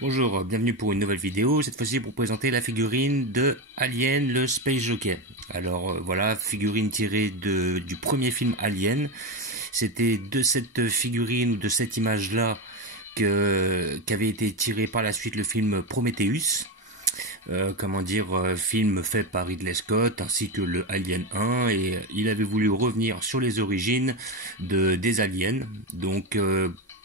Bonjour, bienvenue pour une nouvelle vidéo, cette fois-ci pour présenter la figurine de Alien, le Space Jockey. Alors voilà, figurine tirée du premier film Alien. C'était de cette figurine ou de cette image-là qu'avait été tiré par la suite le film Prometheus. Film fait par Ridley Scott ainsi que le Alien 1, et il avait voulu revenir sur les origines des aliens. Donc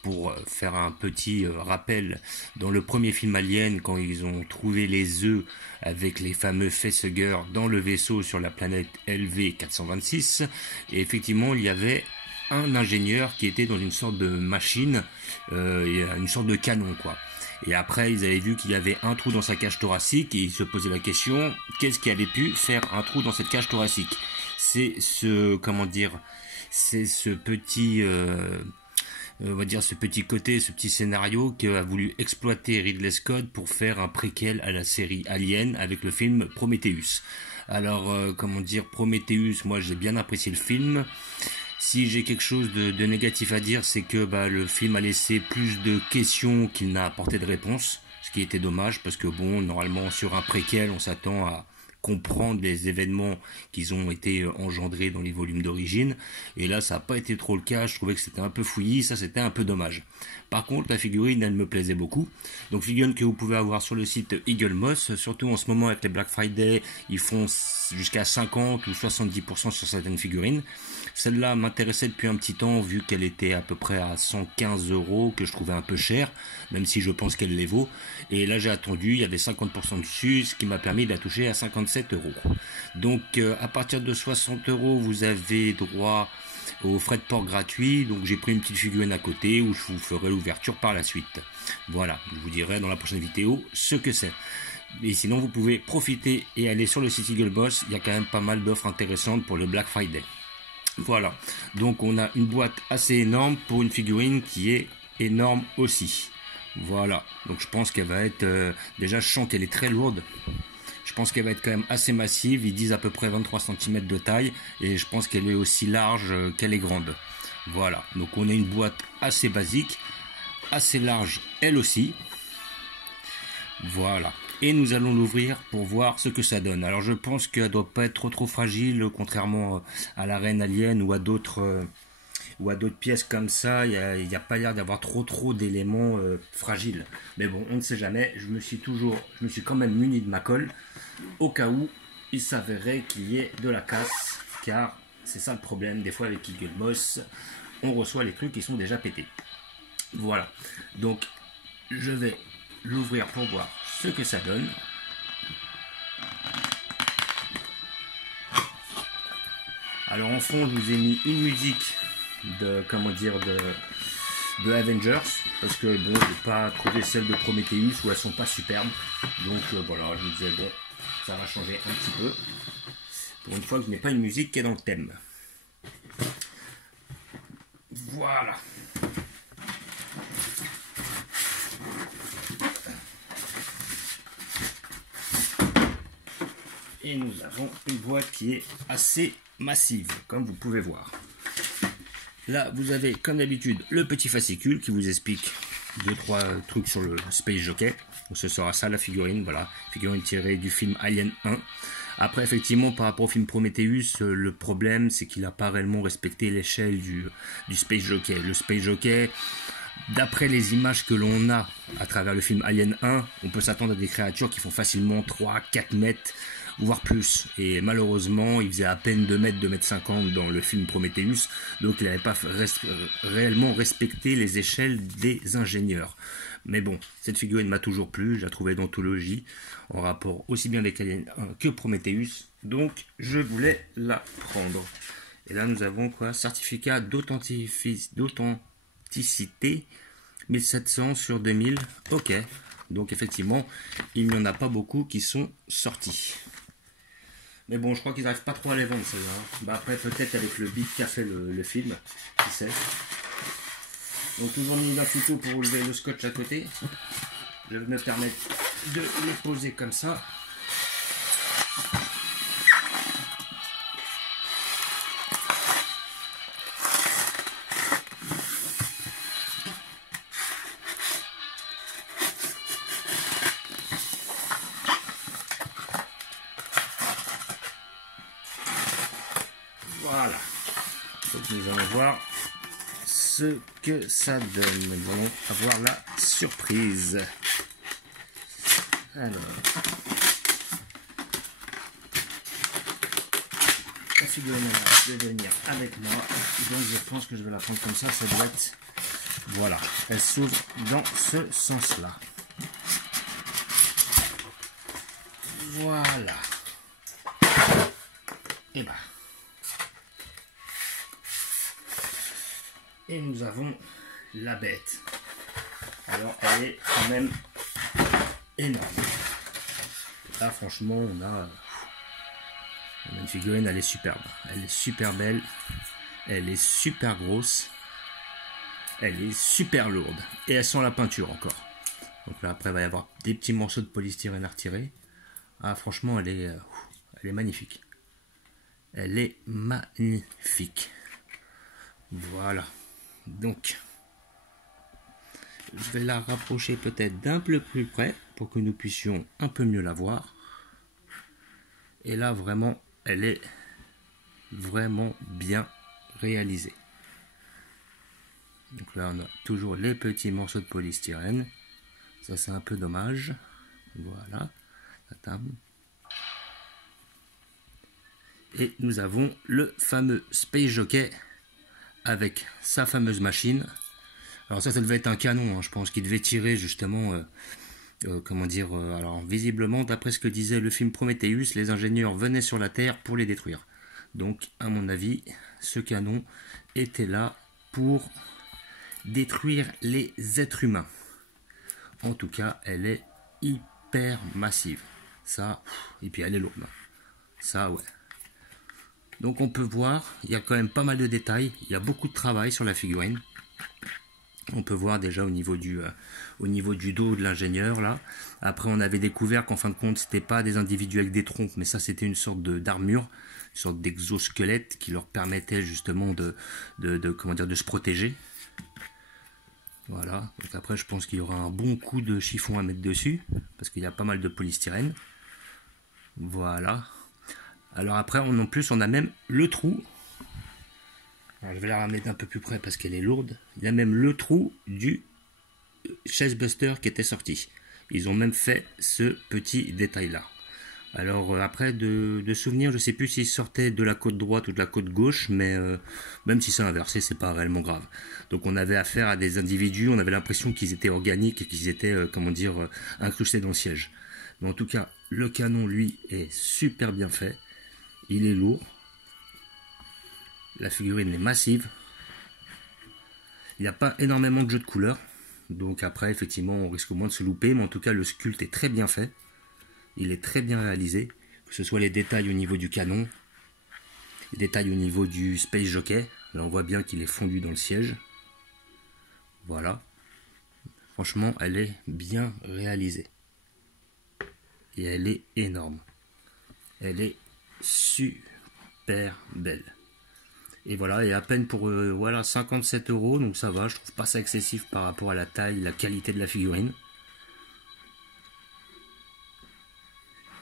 pour faire un petit rappel, dans le premier film Alien, quand ils ont trouvé les œufs avec les fameux facehuggers dans le vaisseau sur la planète LV-426, et effectivement il y avait un ingénieur qui était dans une sorte de machine, une sorte de canon quoi. Et après, ils avaient vu qu'il y avait un trou dans sa cage thoracique et ils se posaient la question, qu'est-ce qui avait pu faire un trou dans cette cage thoracique? C'est ce petit, ce petit côté, ce petit scénario qu'a voulu exploiter Ridley Scott pour faire un préquel à la série Alien avec le film Prometheus. Alors, Prometheus, moi j'ai bien apprécié le film. Si j'ai quelque chose de négatif à dire, c'est que le film a laissé plus de questions qu'il n'a apporté de réponses, ce qui était dommage parce que bon, normalement sur un préquel, on s'attend à comprendre les événements qui ont été engendrés dans les volumes d'origine, et là ça n'a pas été trop le cas. Je trouvais que c'était un peu fouillis, ça c'était un peu dommage. Par contre, la figurine, elle me plaisait beaucoup. Donc figurine que vous pouvez avoir sur le site Eagle Moss, surtout en ce moment avec les Black Friday, ils font jusqu'à 50 ou 70% sur certaines figurines. Celle-là m'intéressait depuis un petit temps, vu qu'elle était à peu près à 115 €, que je trouvais un peu cher, même si je pense qu'elle les vaut. Et là j'ai attendu, il y avait 50% dessus, ce qui m'a permis de la toucher à 57 €. Donc à partir de 60 €, vous avez droit aux frais de port gratuits. Donc j'ai pris une petite figurine à côté où je vous ferai l'ouverture par la suite. Voilà, je vous dirai dans la prochaine vidéo ce que c'est. Et sinon vous pouvez profiter et aller sur le site Eagle Boss, il y a quand même pas mal d'offres intéressantes pour le Black Friday. Voilà, donc on a une boîte assez énorme pour une figurine qui est énorme aussi. Voilà, donc je pense qu'elle va être, déjà je sens qu'elle est très lourde. Je pense qu'elle va être quand même assez massive, ils disent à peu près 23 cm de taille, et je pense qu'elle est aussi large qu'elle est grande. Voilà, donc on a une boîte assez basique, assez large elle aussi. Voilà, et nous allons l'ouvrir pour voir ce que ça donne. Alors je pense qu'elle doit pas être trop fragile, contrairement à la reine alien ou à d'autres pièces comme ça. Il n'y a pas l'air d'avoir trop d'éléments fragiles. Mais bon, on ne sait jamais. Je me suis quand même muni de ma colle au cas où il s'avérait qu'il y ait de la casse, car c'est ça le problème des fois avec Eagle Moss, on reçoit les trucs qui sont déjà pétés. Voilà, donc je vais l'ouvrir pour voir ce que ça donne. Alors en fond, je vous ai mis une musique de Avengers, parce que bon, j'ai pas trouvé celle de Prometheus où elles sont pas superbes. Donc voilà, je me disais bon, ça va changer un petit peu. Pour une fois que je n'ai pas une musique qui est dans le thème. Voilà. Et nous avons une boîte qui est assez massive, comme vous pouvez voir. Là, vous avez, comme d'habitude, le petit fascicule qui vous explique 2-3 trucs sur le Space Jockey. Donc ce sera ça la figurine, voilà. Figurine tirée du film Alien 1. Après, effectivement, par rapport au film Prometheus, le problème, c'est qu'il n'a pas réellement respecté l'échelle du Space Jockey. Le Space Jockey, d'après les images que l'on a à travers le film Alien 1, on peut s'attendre à des créatures qui font facilement 3-4 mètres, voire plus. Et malheureusement, il faisait à peine 2 mètres, 2 mètres 50 dans le film Prometheus, donc il n'avait pas réellement respecté les échelles des ingénieurs. Mais bon, cette figurine m'a toujours plu, je la trouvais d'anthologie, en rapport aussi bien avec Alien 1 que Prometheus, donc je voulais la prendre. Et là nous avons quoi? Certificat d'authenticité 1700 sur 2000, ok. Donc effectivement, il n'y en a pas beaucoup qui sont sortis. Mais bon, je crois qu'ils n'arrivent pas trop à les vendre, ceux-là. Après, peut-être avec le beat qu'a fait le film, qui sait. Donc, toujours mis un couteau pour relever le scotch à côté. Je vais me permettre de les poser comme ça. nous allons voir ce que ça donne. Nous allons avoir la surprise. Alors, la figurine va venir avec moi, donc je pense que je vais la prendre comme ça doit être, voilà, elle s'ouvre dans ce sens-là. Voilà. Et bah. Et nous avons la bête. Alors elle est quand même énorme. Là franchement on a une figurine, elle est superbe. Elle est super belle. Elle est super grosse. Elle est super lourde. Et elle sent la peinture encore. Donc là après il va y avoir des petits morceaux de polystyrène à retirer. Ah franchement elle est magnifique. Elle est magnifique. Voilà. Donc, je vais la rapprocher peut-être d'un peu plus près pour que nous puissions un peu mieux la voir. Et là, vraiment, elle est vraiment bien réalisée. Donc là, on a toujours les petits morceaux de polystyrène. Ça, c'est un peu dommage. Voilà, la table. Et nous avons le fameux Space Jockey avec sa fameuse machine. Alors ça devait être un canon, hein. Je pense qu'il devait tirer justement, comment dire, alors visiblement, d'après ce que disait le film Prometheus, les ingénieurs venaient sur la Terre pour les détruire. Donc, à mon avis, ce canon était là pour détruire les êtres humains. En tout cas, elle est hyper massive. Ça, et puis elle est lourde. Ça, ouais. Donc on peut voir, il y a quand même pas mal de détails, il y a beaucoup de travail sur la figurine. On peut voir déjà au niveau du dos de l'ingénieur là. Après on avait découvert qu'en fin de compte c'était pas des individus avec des trompes, mais ça c'était une sorte d'armure, une sorte d'exosquelette qui leur permettait justement comment dire, de se protéger. Voilà, donc après je pense qu'il y aura un bon coup de chiffon à mettre dessus, parce qu'il y a pas mal de polystyrène. Voilà. Alors après, en plus, on a même le trou. Alors, je vais la ramener d'un peu plus près parce qu'elle est lourde. Il y a même le trou du Chestbuster qui était sorti. Ils ont même fait ce petit détail-là. Alors après, de souvenir, je ne sais plus s'il sortait de la côte droite ou de la côte gauche, mais même si c'est inversé, c'est pas réellement grave. Donc on avait affaire à des individus, on avait l'impression qu'ils étaient organiques et qu'ils étaient, comment dire, incrustés dans le siège. Mais en tout cas, le canon, lui, est super bien fait. Il est lourd. La figurine est massive. Il n'y a pas énormément de jeux de couleurs. Donc après, effectivement, on risque moins de se louper. Mais en tout cas, le sculpte est très bien fait. Il est très bien réalisé. Que ce soit les détails au niveau du canon. Les détails au niveau du Space Jockey. Là, on voit bien qu'il est fondu dans le siège. Voilà. Franchement, elle est bien réalisée. Et elle est énorme. Elle est super belle. Et voilà, et à peine pour voilà, 57 €, donc ça va, je trouve pas ça excessif par rapport à la taille, la qualité de la figurine.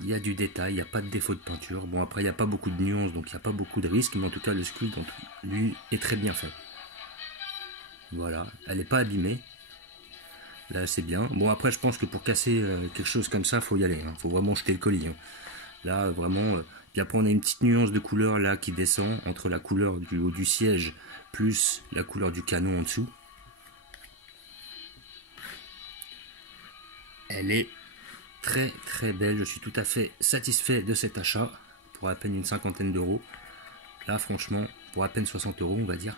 Il y a du détail, il n'y a pas de défaut de peinture. Bon, après, il n'y a pas beaucoup de nuances, donc il n'y a pas beaucoup de risques, mais en tout cas, le sculpte, lui, est très bien fait. Voilà, elle n'est pas abîmée. Là, c'est bien. Bon, après, je pense que pour casser quelque chose comme ça, il faut y aller. Il faut vraiment jeter le colis. Hein. Là, vraiment... Puis après, on a une petite nuance de couleur là qui descend entre la couleur du haut du siège plus la couleur du canon en dessous. Elle est très très belle. Je suis tout à fait satisfait de cet achat pour à peine une cinquantaine d'euros. Là, franchement, pour à peine 60 €, on va dire.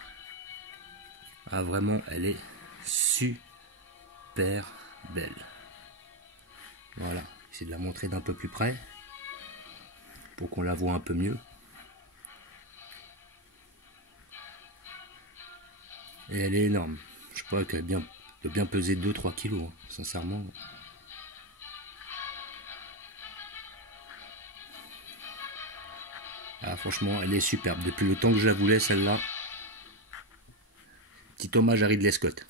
Ah, vraiment, elle est super belle. Voilà, j'essaie de la montrer d'un peu plus près pour qu'on la voit un peu mieux. Et elle est énorme. Je crois qu'elle peut bien peser 2-3 kg, hein, sincèrement. Ah, franchement, elle est superbe. Depuis le temps que je la voulais, celle-là. Petit hommage à Ridley Scott.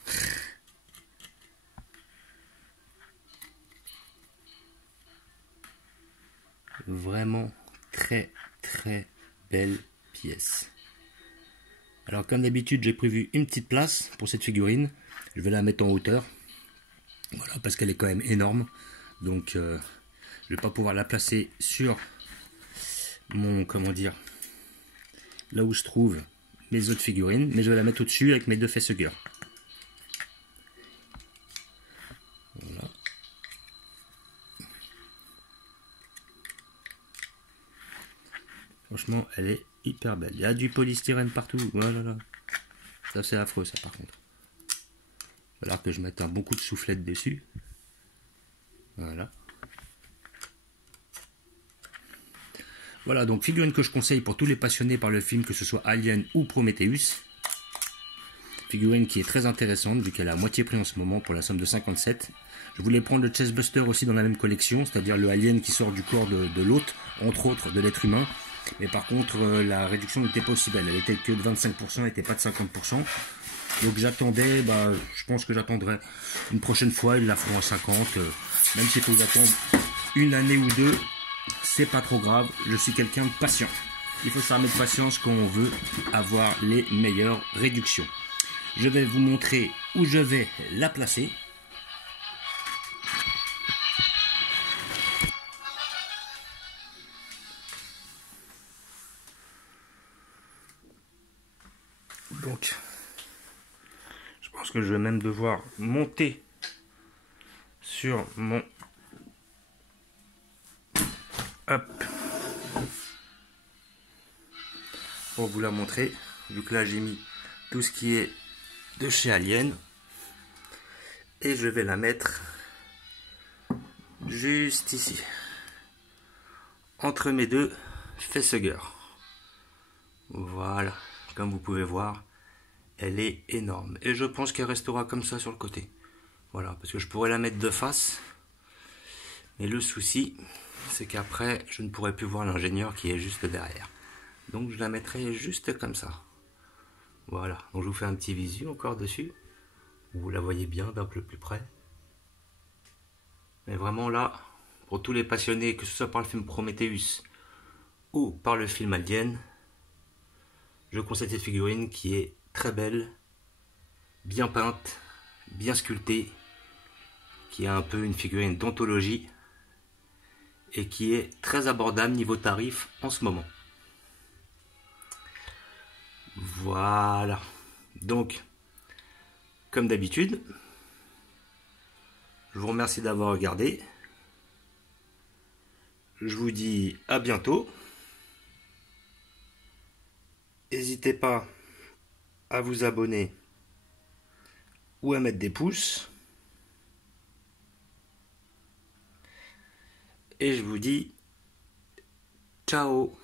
Vraiment très très belle pièce. Alors comme d'habitude, j'ai prévu une petite place pour cette figurine. Je vais la mettre en hauteur. Voilà, parce qu'elle est quand même énorme. Donc je vais pas pouvoir la placer sur mon, comment dire, là où je trouve mes autres figurines, mais je vais la mettre au-dessus avec mes deux facehuggers. Voilà. Franchement, elle est hyper belle. Il y a du polystyrène partout. Voilà. Ça, c'est affreux, ça, par contre. Il va falloir que je mette un bon coup de soufflette dessus. Voilà. Voilà, donc figurine que je conseille pour tous les passionnés par le film, que ce soit Alien ou Prometheus. Figurine qui est très intéressante, vu qu'elle est à moitié prix en ce moment pour la somme de 57. Je voulais prendre le Chestbuster aussi dans la même collection, c'est-à-dire le Alien qui sort du corps de l'hôte, entre autres de l'être humain. Mais par contre, la réduction n'était pas aussi belle. Elle était que de 25%, elle n'était pas de 50%. Donc j'attendais, je pense que j'attendrai une prochaine fois, ils la feront en 50. Même s'il faut attendre une année ou deux, c'est pas trop grave. Je suis quelqu'un de patient. Il faut s'armer de patience quand on veut avoir les meilleures réductions. Je vais vous montrer où je vais la placer. Donc, je pense que je vais même devoir monter sur mon... Hop. Pour vous la montrer, vu que là j'ai mis tout ce qui est de chez Alien. Et je vais la mettre juste ici. Entre mes deux facehuggers. Voilà, comme vous pouvez voir, elle est énorme. Et je pense qu'elle restera comme ça sur le côté. Voilà, parce que je pourrais la mettre de face. Mais le souci, c'est qu'après, je ne pourrai plus voir l'ingénieur qui est juste derrière. Donc je la mettrai juste comme ça. Voilà, donc je vous fais un petit visu encore dessus. Vous la voyez bien d'un peu plus près. Mais vraiment là, pour tous les passionnés, que ce soit par le film Prometheus ou par le film Alien, je conseille cette figurine qui est très belle, bien peinte, bien sculptée, qui est un peu une figurine d'anthologie et qui est très abordable niveau tarif en ce moment. Voilà. Donc, comme d'habitude, je vous remercie d'avoir regardé. Je vous dis à bientôt. N'hésitez pas à vous abonner ou à mettre des pouces. Et je vous dis ciao.